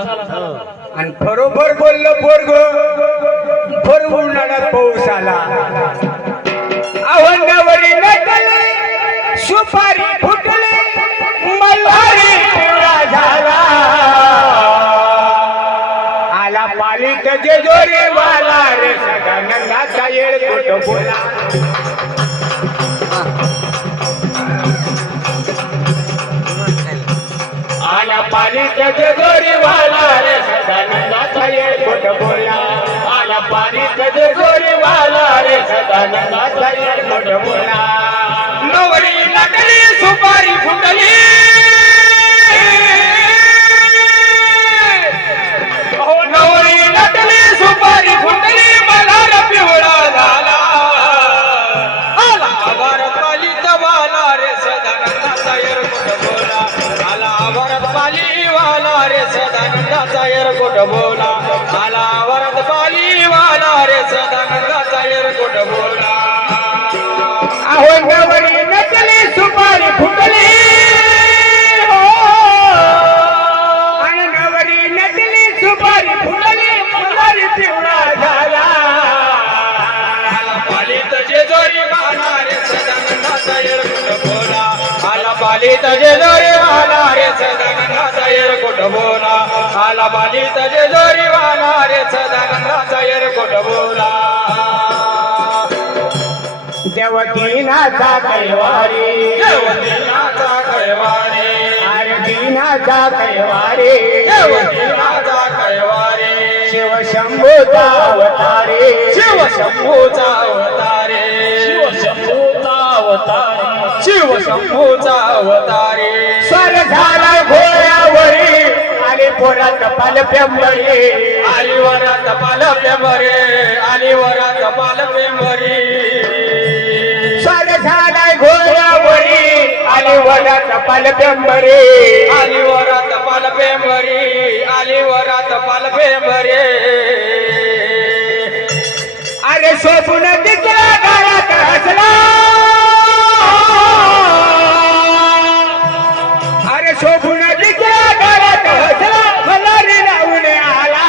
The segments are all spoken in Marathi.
आणि बरोबर बोललो पोरग भर उन्हाळ्यात पाऊस आला आवंडावरी नटले सुपारी फुटले मल्हारी पिवळा झाला आला पालीत जेजोरी वाला रे सदानंदाचा येळकोट बोला आला पालीत जेजोरी वाला रे सदानंदाचा येळकोट बोला आला पालीत जेजोरी वाला रे सदानंदाचा येळकोट बोला नवरी नटली सुपारी फुटली नवरी नटली सुपारी फुटली मल्हार पिवळा झाला आला भारत पालीत वाला रे सदानंदाचा येळकोट बोला आला भारत पाली वाला रे सदानंदाचा येळकोट बोला आला भारत पाली वाला रे सदानंदाचा येळकोट बोला अहो नवरी नटली सुपारी फुटली आणि नवरी नटली सुपारी फुटली मल्हारी पिवळा झाला आला पालीत जेजोरी वाला रे सदानंदाचा येळकोट बोला आला पालीत जेजोरी वाला रे सदानंदाचा येळकोट बोला आला पालीत जेजोरी वाला रे सदानंदाचा येळकोट बोला देवदीनाचा कैवारी देवदीनाचा कैवारी अरे दीनाचा कैवारी देवदीनाचा कैवारी शिव शंभूचा अवतारे शिव शंभूचा अवतारे शिव शंभूचा अवतारे शिव शंभूचा अवतारे स्वर झाला घोड्यावरी आली पोरात पाल पेंबरी आली वरात पाल पेंबरी आली वरात पाल पेंबरी झाडाय घोड्यावरी आली वरात पाल पेंबरी आली वरात पाल पेंबरी आली वरात पाल पेंबरी अरे शोभून दिसला घरात हसला अरे शोभून दिसला घरात हसला मल्हारी लावून आला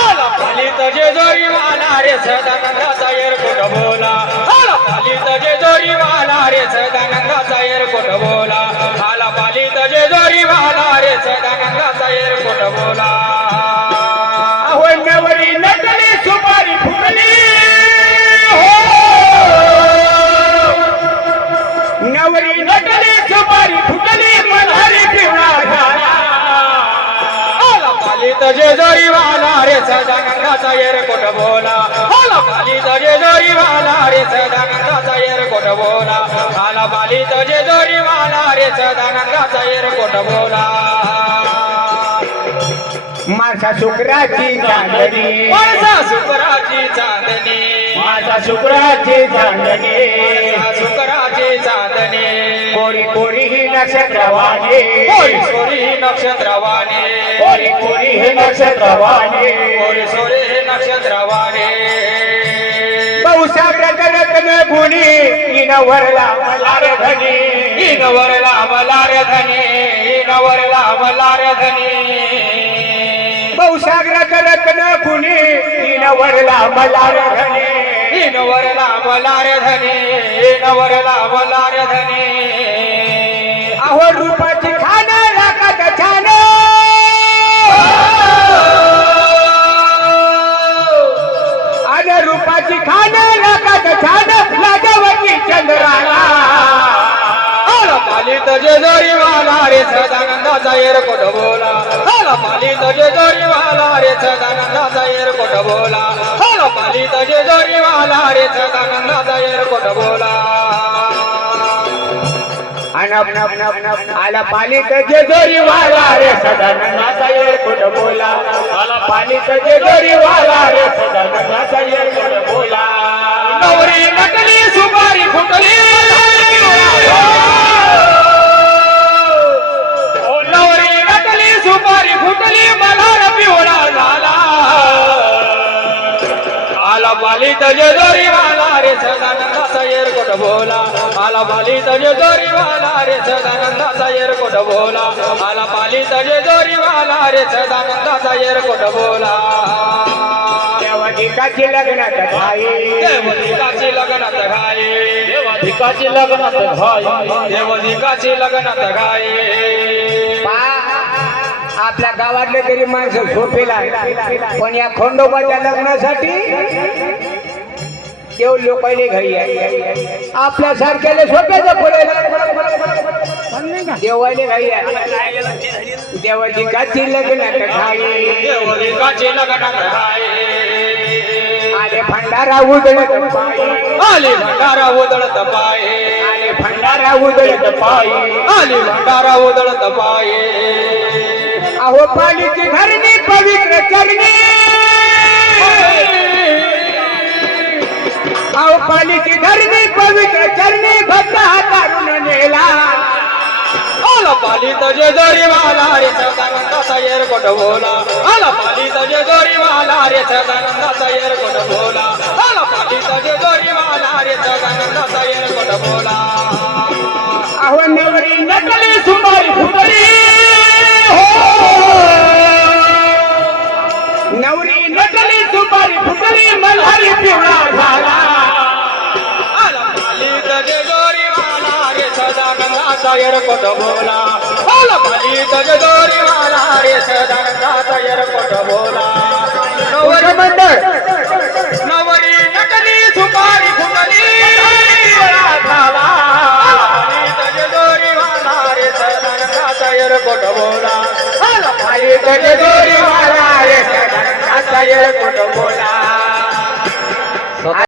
आला पालीत जेजोरी वाला रे सदानंदाचा येळकोट बोला पालीत जेजोरी वाला रे सदानंदाचा येळकोट बोला आला पालीत जेजोरी वाला रे सदानंदाचा येळकोट बोला अहो नवरी नटली सुपारी फुटली नवरी नटली सुपारी फुटली मल्हारी पिवळा झाला आला पालीत जेजोरी वाला रे सदानंदाचा येळकोट बोला आला पालीत जेजोरी वाला रे सदानंदाचा येळकोट बोला आला पालीत जेजोरी वाला रे सदानंदाचा येळकोट बोला माझा शुक्राची चांदणी माझा शुक्राची चांदणी माझा शुक्राची चांदणी माझा शुक्राची चांदणी कोरी कोरी ही नक्षत्रवाणी कोरी सोरी ही नक्षत्रवाणी कोरी कोरी ही नक्षत्रवाणी कोरी सोरी ही नक्षत्रवाणी बहुसागरात रत्न गुणी इन वरला मल्हार धनी इन वरला मल्हार धनी इन वरला मल्हार धनी बहुसागरात रत्न गुणी इन वरला मल्हार धनी इन वरला मल्हार धनी इन वरला मल्हार धनी अहो रूपाची खान राखत छान आणि रूपाची खान राखत छान लाजवती चंद्राला आला पालीत जेजोरी वाला रे सदानंदाचा येळकोट बोला आला पालीत जेजोरी वाला रे सदानंदाचा येळकोट बोला आला पालीत जेजोरी वाला रे सदानंदाचा येळकोट बोला आला पालीत जेजोरी वाला रे सदानंदाचा येळकोट बोला आला पालीत जेजोरी वाला रे सदानंदाचा येळकोट बोला नवरी नटली सुपारी फुटली नवरी नटली सुपारी फुटली मल्हार पिवळा झाला आला पालीत जेजोरी वाला रे सदानंदाचा येळकोट बोला आला आला पाली तजे जोरी वाला रे सदानंदाचा एरकोट बोला आला पाली तजे जोरी वाला रे सदानंदाचा एरकोट बोला देवाधिकाची लग्नात घाई देवधिकाची लग्नात घाई देवाधिकाची लग्नात घाई देवधिकाची लग्नात घाई आपल्या गावातले तरी माणसं झोपेला पण या खंडोबाच्या लग्नासाठी देव लोकायले घरी आहे आपल्या सारख्याला झोपेचं पुढे देवायले घरी आहे देवाची काची लग्नात घाई देवधिकाची लग्नात घाई आले भंडारा उधळत पायी आली भंडारा उधळत पाये आले भंडारा उधळत पायी आली भंडारा उधळत पाये अहो पालीची धरणी पवित्र चरणी अहो पालीची धरणी पवित्र चरणी भक्त हातारून नेला आला पाली तजे जोरी वाला रे सदानंदाचा एरकोट बोला आला पाली तजे जोरी वाला रे सदानंदाचा एरकोट बोला आला पाली तजे जोरी वाला रे सदानंदाचा एरकोट बोला अहो नवरी नकली सुंदरी फुटली नवरी नकली सुपारी फुटली मल्हारी पिवळा झाला आला पाली तजे जोरी वाला रे सदानंदाचा एरकोट बोला आला पाली तजे जोरी वाला रे सदानंदाचा एरकोट बोला नवरी मंडळ नवरी नकली सुपारी फुटली झाला पाली तजे जोरी वाला रे सदानंदाचा एरकोट बोला आला पाली तजे जोरी वाला रे सदानंदाचा एरकोट बोला